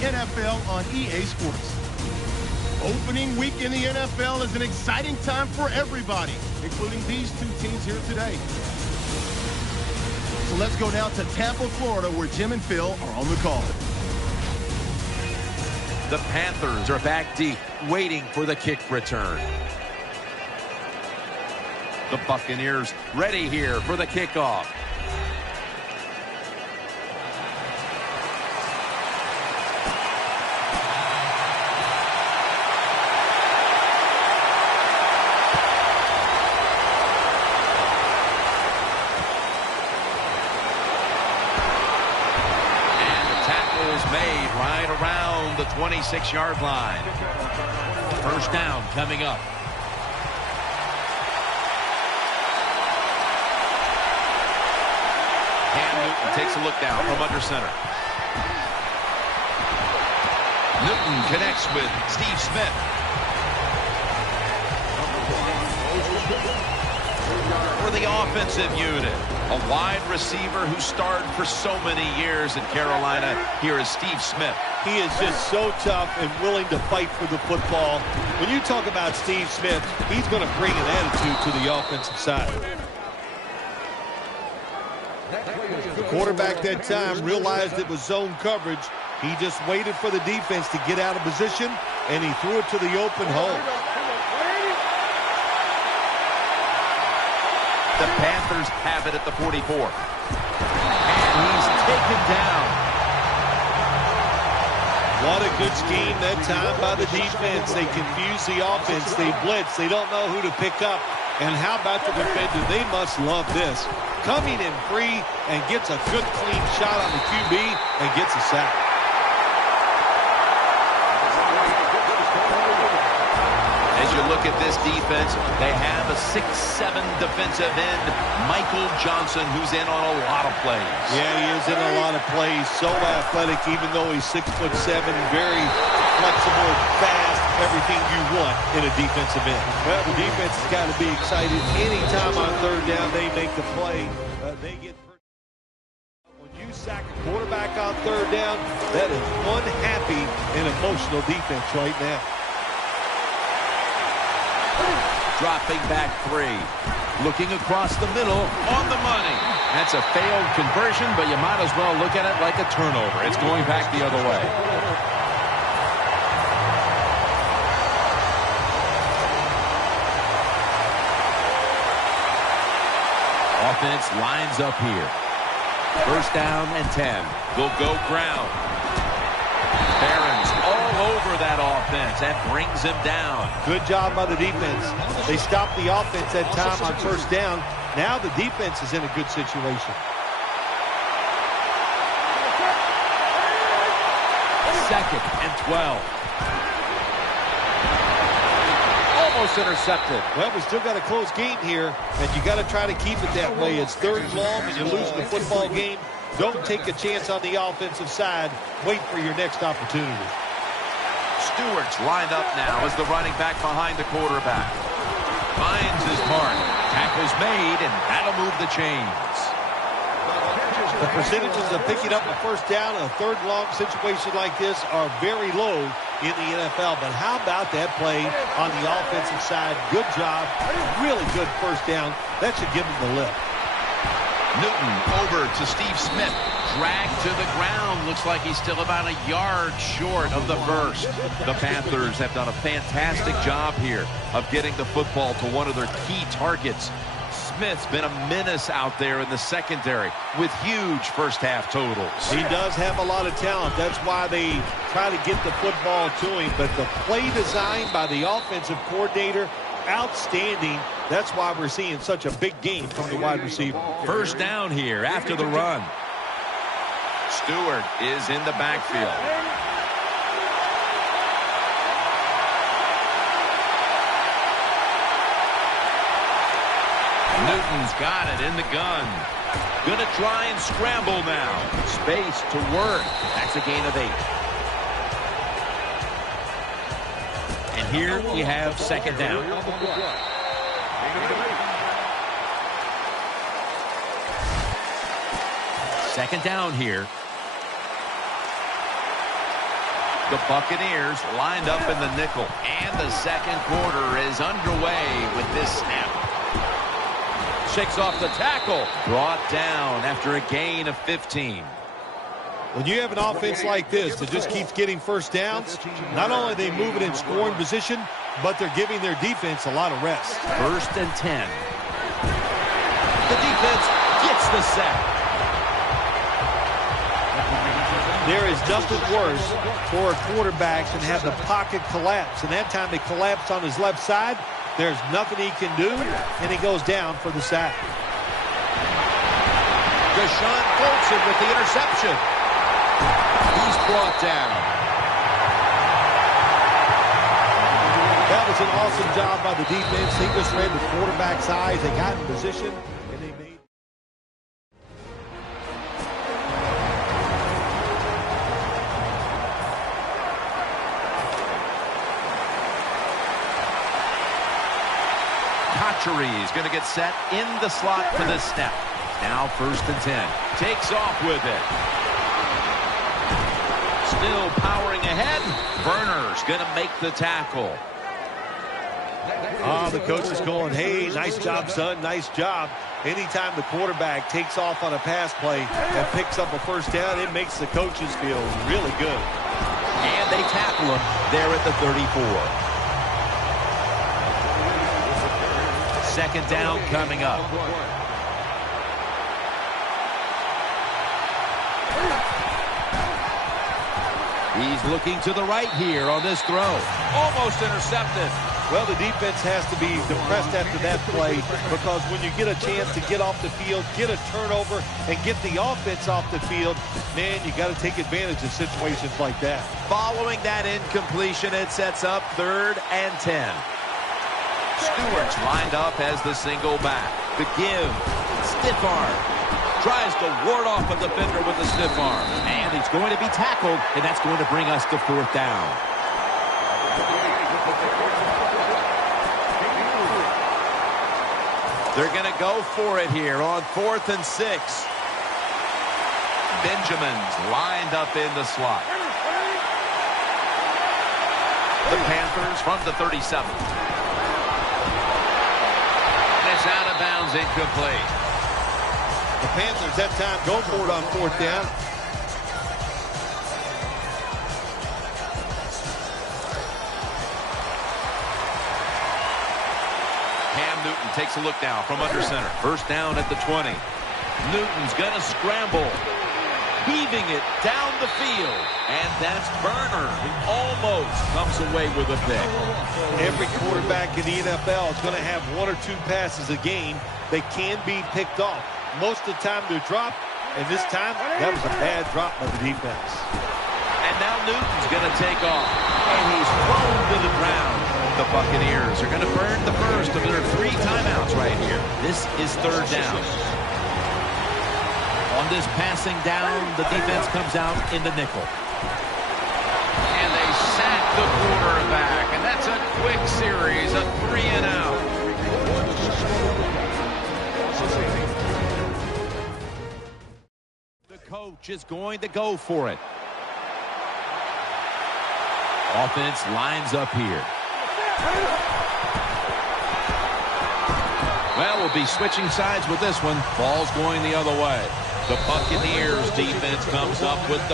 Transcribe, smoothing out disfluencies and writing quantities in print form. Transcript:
NFL on EA Sports. Opening week in the NFL is an exciting time for everybody, including these two teams here today. So let's go down to Tampa, Florida, where Jim and Phil are on the call. The Panthers are back deep, waiting for the kick return. The Buccaneers ready here for the kickoff. Made right around the 26-yard line. First down coming up. Cam Newton takes a look down from under center. Newton connects with Steve Smith. For the offensive unit, a wide receiver who starred for so many years in Carolina. Here is Steve Smith. He is just so tough and willing to fight for the football. When you talk about Steve Smith, he's going to bring an attitude to the offensive side. The quarterback that time realized it was zone coverage. He just waited for the defense to get out of position, and he threw it to the open hole. The Panthers have it at the 44. And he's taken down. What a good scheme that time by the defense. They confuse the offense. They blitz. They don't know who to pick up. And how about the defender? They must love this. Coming in free and gets a good clean shot on the QB and gets a sack. As you look at this defense, they have a 6'7" defensive end, Michael Johnson, who's in on a lot of plays. Yeah, he is in a lot of plays. So athletic, even though he's 6'7", very flexible, fast, everything you want in a defensive end. Well, the defense has got to be excited. Anytime on third down they make the play, they get pretty. When you sack a quarterback on third down, that is one happy and emotional defense right now. Dropping back 3. Looking across the middle on the money. That's a failed conversion, but you might as well look at it like a turnover. It's going back the other way. Offense lines up here. First down and 10. They'll go ground. Barron's all over that offense and brings him down. Good job by the defense. They stopped the offense that time on first down. Now the defense is in a good situation. Second and 12. Almost intercepted. Well, we still got a close game here, and you got to try to keep it that way. It's third and long, and you're losing the football game. Don't take a chance on the offensive side. Wait for your next opportunity. Stewart's lined up now as the running back behind the quarterback. Finds his mark. Tackle's made, and that'll move the chains. The percentages of picking up a first down in a third long situation like this are very low in the NFL. But how about that play on the offensive side? Good job. Really good first down. That should give him the lift. Newton over to Steve Smith. Dragged to the ground. Looks like he's still about a yard short of the first. The Panthers have done a fantastic job here of getting the football to one of their key targets. Smith's been a menace out there in the secondary with huge first-half totals. He does have a lot of talent. That's why they try to get the football to him. But the play design by the offensive coordinator, outstanding. That's why we're seeing such a big game from the wide receiver. First down here after the run. Stewart is in the backfield. Newton's got it in the gun. Gonna try and scramble now. Space to work. That's a gain of 8. And here we have second down. Second down here. The Buccaneers lined up in the nickel. And the second quarter is underway with this snap. Shakes off the tackle. Brought down after a gain of 15. When you have an offense like this that just keeps getting first downs, not only are they moving in scoring position, but they're giving their defense a lot of rest. 1st and 10. The defense gets the sack. There is nothing worse for a quarterback than have the pocket collapse. And that time it collapsed on his left side. There's nothing he can do, and he goes down for the sack. Deshaun Colson with the interception. He's brought down. That was an awesome job by the defense. He just read the quarterback's eyes. They got in position, and they made... Is going to get set in the slot for this snap. Now 1st and 10. Takes off with it. Still powering ahead. Verner's going to make the tackle. The coach is going, hey, nice job, son, nice job. Anytime the quarterback takes off on a pass play and picks up a first down, it makes the coaches feel really good. And they tackle him there at the 34. Second down coming up. He's looking to the right here on this throw. Almost intercepted. Well, the defense has to be depressed after that play because when you get a chance to get off the field, get a turnover, and get the offense off the field, man, you got to take advantage of situations like that. Following that incompletion, it sets up 3rd and 10. Stewart's lined up as the single back. The give. Stiff arm. Tries to ward off a defender with the stiff arm. And he's going to be tackled, and that's going to bring us to 4th down. They're going to go for it here on 4th and 6. Benjamin's lined up in the slot. The Panthers from the 37. It's out of bounds, incomplete. The Panthers that time go for it on 4th down. Cam Newton takes a look now from under center. 1st down at the 20. Newton's going to scramble. Heaving it down the field. And that's Verner, who almost comes away with a pick. Every quarterback in the NFL is going to have 1 or 2 passes a game that can be picked off. Most of the time they're dropped, and this time that was a bad drop by the defense. And now Newton's going to take off. And he's thrown to the ground. The Buccaneers are going to burn the first of their 3 timeouts right here. This is 3rd down. On this passing down, the defense comes out in the nickel. And they sack the quarterback. And that's a quick series, a 3 and out. The coach is going to go for it. Offense lines up here. Well, we'll be switching sides with this one. Ball's going the other way. The Buccaneers defense comes up with the